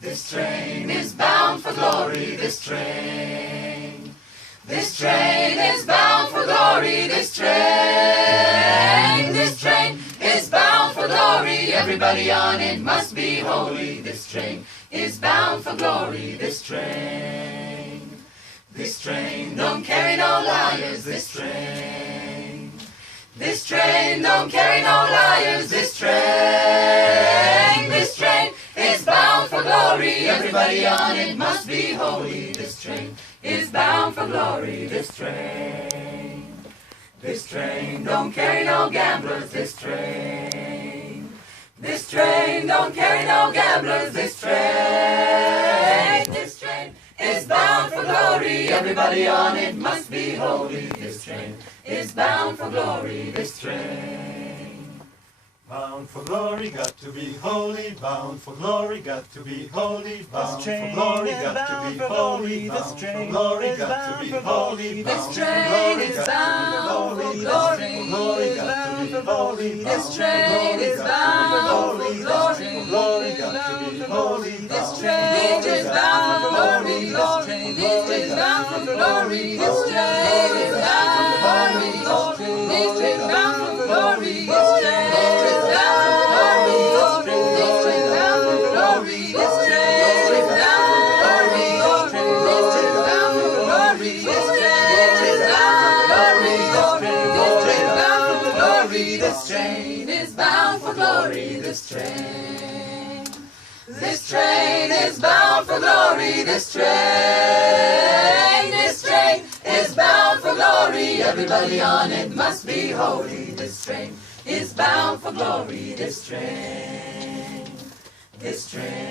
This train is bound for glory, this train. This train is bound for glory, this train. This train is bound for glory, everybody on it must be holy. This train is bound for glory, this train. This train don't carry no liars, this train. This train don't carry no liars, this train. This train is bound for glory, everybody on it must be holy. This train is bound for glory, this train. This train don't carry no gamblers, this train. This train don't carry no gamblers, this train. This train is bound for glory, everybody on it must be holy. This train is bound for glory, this train. Bound for glory, got to be holy. Bound for glory, got to be holy. Bound for glory, got to be holy. Bound for glory, got to be holy. This train is bound for glory. Got to be holy. This train is bound for Glory, got to be holy. This train is bound for glory. This train is bound for glory. This train is bound for glory. This train is bound for glory. This train is bound for glory. This train is bound for glory. This train is bound for glory. This train is bound for glory. This train is bound for glory. This train is bound for glory. This train. This train is bound for glory. This train. This train is bound for glory. Everybody on it must be holy. This train is bound for glory. This train. This train.